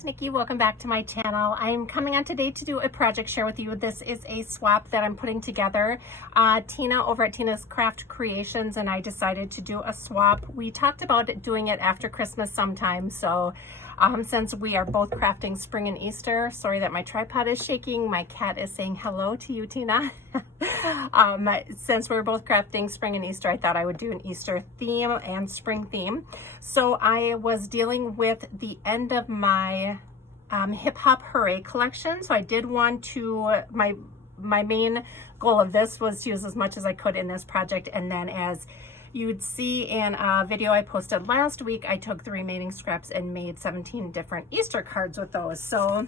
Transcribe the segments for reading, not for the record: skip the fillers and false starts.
it's Nikki. Welcome back to my channel. I'm coming on today to do a project share with you. This is a swap that I'm putting together. Tina over at Tina's Craft Creations and I decided to do a swap. We talked about doing it after Christmas sometime, so since we are both crafting spring and Easter, sorry that my tripod is shaking. My cat is saying hello to you, Tina. Since we're both crafting spring and Easter, I thought I would do an Easter theme and spring theme. So I was dealing with the end of my Hip Hop Hooray collection. So I did want to, my main goal of this was to use as much as I could in this project, and then as you'd see in a video I posted last week, I took the remaining scraps and made 17 different Easter cards with those. So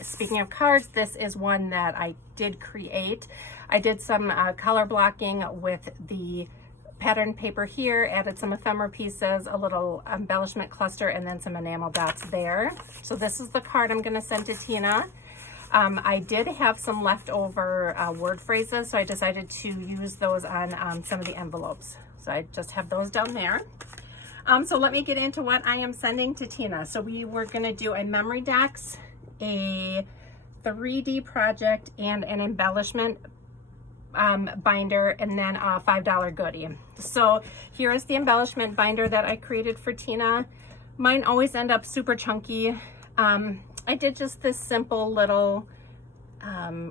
speaking of cards, this is one that I did create. I did some color blocking with the pattern paper here, added some ephemera pieces, a little embellishment cluster, and then some enamel dots there. So this is the card I'm going to send to Tina. I did have some leftover word phrases, so I decided to use those on some of the envelopes. So I just have those down there. So let me get into what I am sending to Tina. So we were going to do a memory decks, a 3D project, and an embellishment binder, and then a $5 goodie. So here is the embellishment binder that I created for Tina. Mine always end up super chunky. I did just this simple little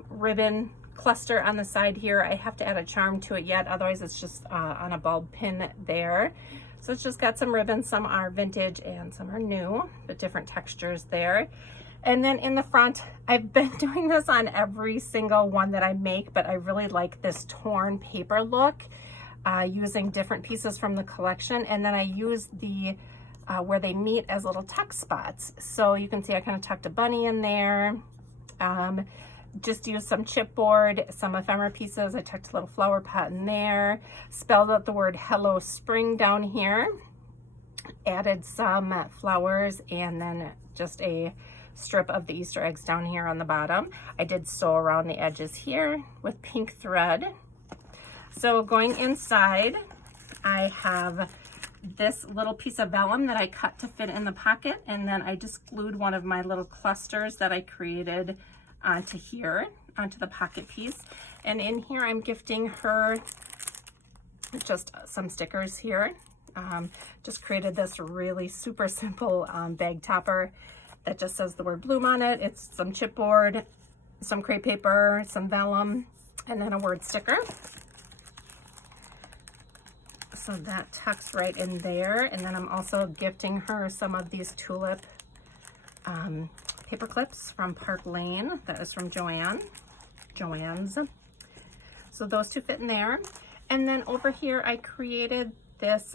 ribbon cluster on the side here. I have to add a charm to it yet, otherwise it's just on a bulb pin there. So it's just got some ribbons, some are vintage and some are new, but different textures there. And then in the front, I've been doing this on every single one that I make, but I really like this torn paper look, using different pieces from the collection. And then I use the where they meet as little tuck spots. So you can see I kind of tucked a bunny in there. Just used some chipboard, some ephemera pieces. I tucked a little flower pot in there. Spelled out the word Hello Spring down here. Added some flowers and then just a strip of the Easter eggs down here on the bottom. I did sew around the edges here with pink thread. So going inside, I have this little piece of vellum that I cut to fit in the pocket, and then I just glued one of my little clusters that I created onto here, onto the pocket piece. And in here I'm gifting her just some stickers here. Just created this really super simple bag topper that just says the word bloom on it. It's some chipboard, some crepe paper, some vellum, and then a word sticker. So that tucks right in there. And then I'm also gifting her some of these tulip paper clips from Park Lane. That was from Joann's. So those two fit in there. And then over here I created this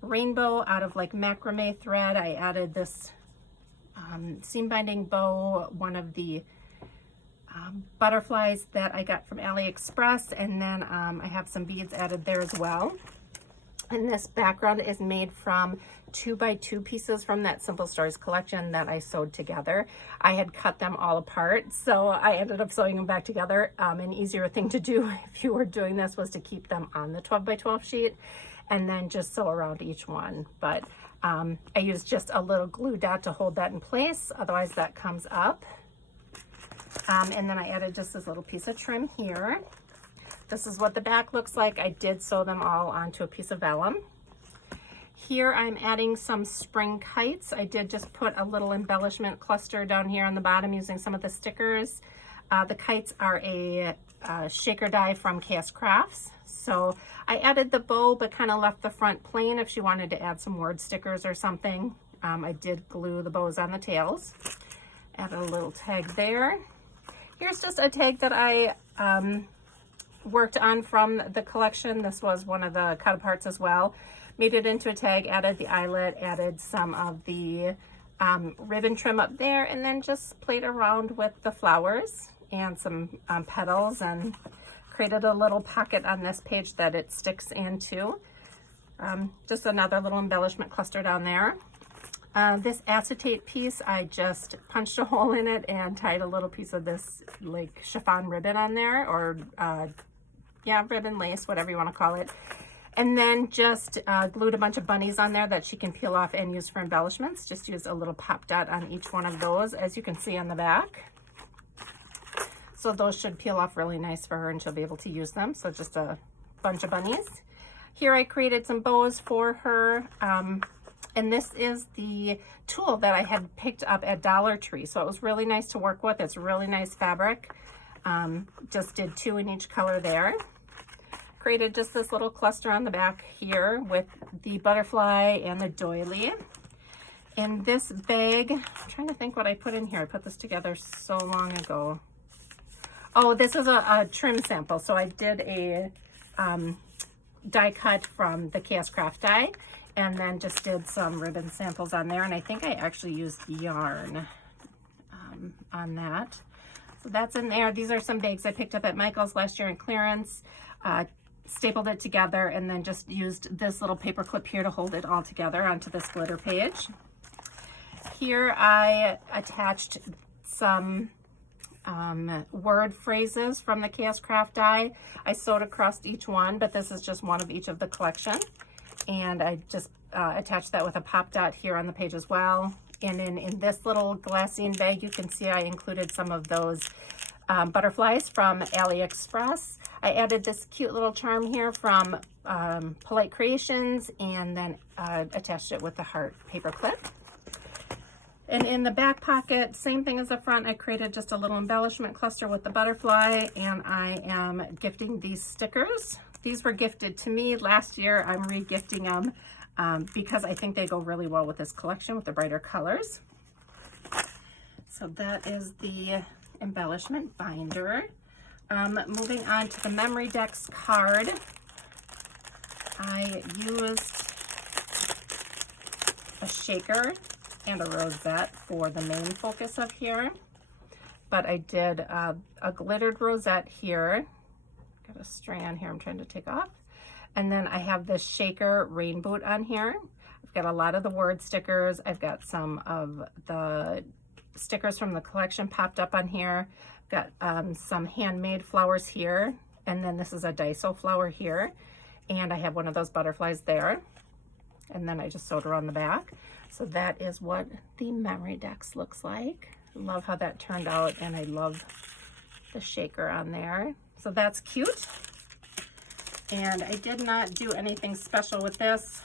rainbow out of like macrame thread. I added this seam binding bow, one of the butterflies that I got from AliExpress, and then I have some beads added there as well. And this background is made from 2x2 pieces from that Simple Stars collection that I sewed together. I had cut them all apart, so I ended up sewing them back together. An easier thing to do if you were doing this was to keep them on the 12x12 sheet and then just sew around each one. But I used just a little glue dot to hold that in place, otherwise that comes up. And then I added just this little piece of trim here. This is what the back looks like. I did sew them all onto a piece of vellum. Here I'm adding some spring kites. I did just put a little embellishment cluster down here on the bottom using some of the stickers. The kites are a shaker die from Chaos Crafts. So I added the bow but kind of left the front plain if she wanted to add some word stickers or something. I did glue the bows on the tails. Added a little tag there. Here's just a tag that I worked on from the collection. This was one of the cut aparts as well. Made it into a tag, added the eyelet, added some of the ribbon trim up there, and then just played around with the flowers and some petals and created a little pocket on this page that it sticks into. Just another little embellishment cluster down there. This acetate piece, I just punched a hole in it and tied a little piece of this like chiffon ribbon on there, or yeah, ribbon, lace, whatever you want to call it. And then just glued a bunch of bunnies on there that she can peel off and use for embellishments. Just use a little pop dot on each one of those, as you can see on the back. So those should peel off really nice for her and she'll be able to use them. So just a bunch of bunnies. Here I created some bows for her. And this is the tulle that I had picked up at Dollar Tree. So it was really nice to work with. It's really nice fabric. Just did 2 in each color there. Created just this little cluster on the back here with the butterfly and the doily. In this bag, I'm trying to think what I put in here. I put this together so long ago. Oh, this is a trim sample. So I did a die cut from the Chaos Craft die and then just did some ribbon samples on there. And I think I actually used yarn on that. So that's in there. These are some bags I picked up at Michael's last year in clearance. Stapled it together and then just used this little paper clip here to hold it all together onto this glitter page. Here I attached some word phrases from the Chaos Craft die. I sewed across each one, but this is just one of each of the collection. And I just attached that with a pop dot here on the page as well. And then in this little glassine bag, you can see I included some of those butterflies from AliExpress. I added this cute little charm here from Polite Creations and then attached it with the heart paper clip. And in the back pocket, same thing as the front, I created just a little embellishment cluster with the butterfly, and I am gifting these stickers. These were gifted to me last year. I'm re-gifting them because I think they go really well with this collection with the brighter colors. So that is the embellishment binder. Moving on to the Memory Decks card, I used a shaker and a rosette for the main focus of here, but I did a glittered rosette here. Got a strand here I'm trying to take off, and then I have this shaker rain boot on here. I've got a lot of the word stickers. I've got some of the stickers from the collection popped up on here. Got some handmade flowers here, and then this is a Daiso flower here, and I have one of those butterflies there, and then I just sewed her on the back. So that is what the Memory Decks looks like. Love how that turned out, and I love the shaker on there. So that's cute. And I did not do anything special with this.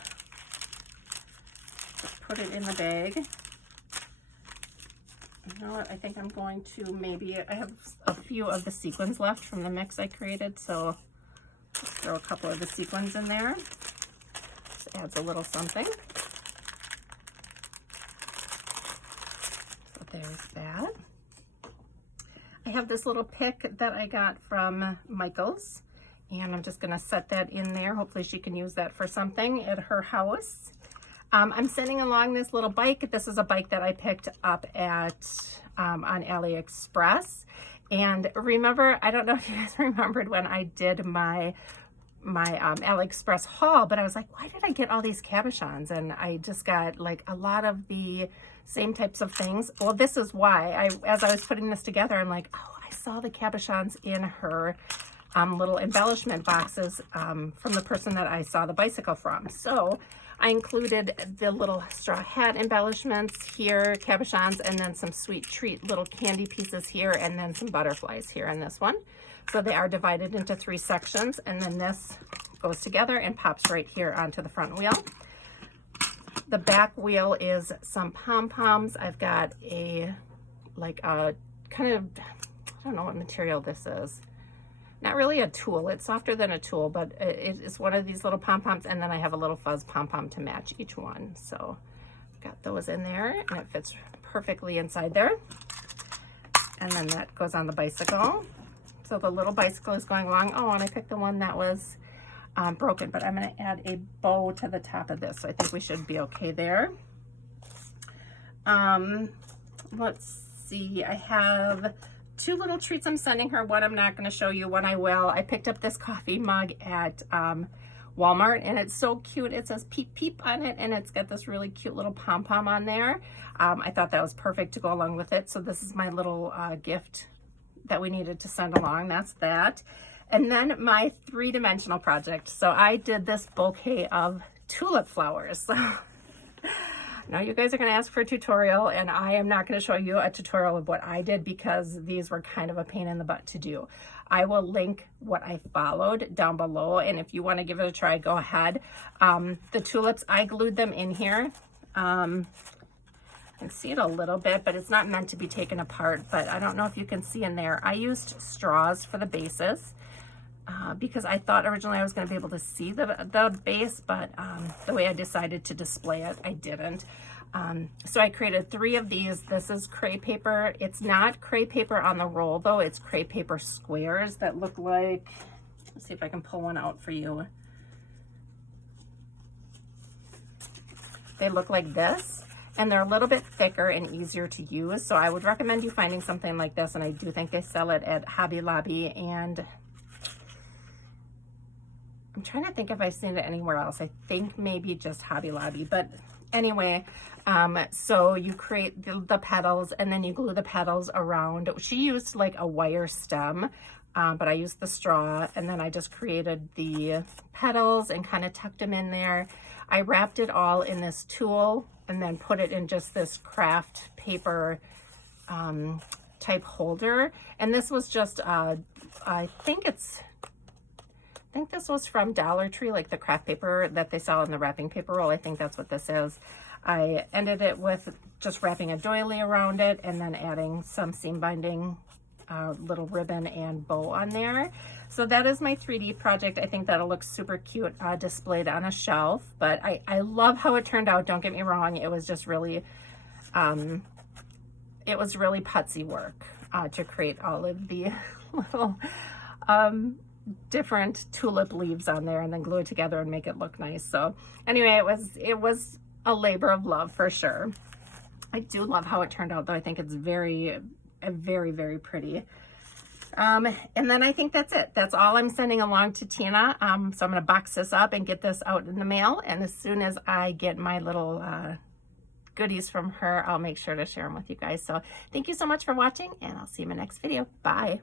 Just put it in the bag. You know what, I think I'm going to maybe, I have a few of the sequins left from the mix I created, so just throw a couple of the sequins in there. Just adds a little something. So there's that. I have this little pick that I got from Michael's, and I'm just gonna set that in there. Hopefully she can use that for something at her house. I'm sending along this little bike. This is a bike that I picked up at on AliExpress. And remember, I don't know if you guys remembered when I did my AliExpress haul, but I was like, why did I get all these cabochons? And I just got like a lot of the same types of things. Well, this is why. As I was putting this together, I'm like, oh, I saw the cabochons in her little embellishment boxes from the person that I saw the bicycle from. So I included the little straw hat embellishments here, cabochons, and then some sweet treat little candy pieces here, and then some butterflies here in this one. So they are divided into 3 sections, and then this goes together and pops right here onto the front wheel. The back wheel is some pom-poms. I've got a, like a kind of, I don't know what material this is. Not really a tulle, it's softer than a tulle, but it is one of these little pom-poms, and then I have a little fuzz pom-pom to match each one. So I've got those in there, and it fits perfectly inside there. And then that goes on the bicycle. So the little bicycle is going along. Oh, and I picked the one that was broken, but I'm gonna add a bow to the top of this. So I think we should be okay there. Let's see, I have 2 little treats I'm sending her. One I'm not going to show you, one I will. I picked up this coffee mug at Walmart, and it's so cute. It says Peep Peep on it, and it's got this really cute little pom-pom on there. I thought that was perfect to go along with it. So this is my little gift that we needed to send along. That's that. And then my three-dimensional project. So I did this bouquet of tulip flowers. So now you guys are going to ask for a tutorial, and I am not going to show you a tutorial of what I did because these were kind of a pain in the butt to do. I will link what I followed down below, and if you want to give it a try, go ahead. The tulips, I glued them in here. You can see it a little bit, but it's not meant to be taken apart, but I don't know if you can see in there. I used straws for the bases because I thought originally I was going to be able to see the base, but the way I decided to display it, I didn't. So I created 3 of these. This is crepe paper. It's not crepe paper on the roll though. It's crepe paper squares that look like, let's see if I can pull one out for you. They look like this, and they're a little bit thicker and easier to use. So I would recommend you finding something like this, and I do think they sell it at Hobby Lobby, and I'm trying to think if I've seen it anywhere else. I think maybe just Hobby Lobby, but anyway, so you create the petals and then you glue the petals around. She used like a wire stem, but I used the straw, and then I just created the petals and kind of tucked them in there. I wrapped it all in this tulle and then put it in just this craft paper type holder. And this was just, I think this was from Dollar Tree, like the craft paper that they sell in the wrapping paper roll. I think that's what this is. I ended it with just wrapping a doily around it and then adding some seam binding, little ribbon and bow on there. So that is my 3D project. I think that'll look super cute displayed on a shelf, but I love how it turned out. Don't get me wrong. It was just really, it was really putsy work to create all of the little, different tulip leaves on there and then glue it together and make it look nice. So anyway, it was a labor of love for sure. I do love how it turned out though. I think it's very, very pretty. And then I think that's it. That's all I'm sending along to Tina. So I'm going to box this up and get this out in the mail. And as soon as I get my little goodies from her, I'll make sure to share them with you guys. So thank you so much for watching, and I'll see you in my next video. Bye.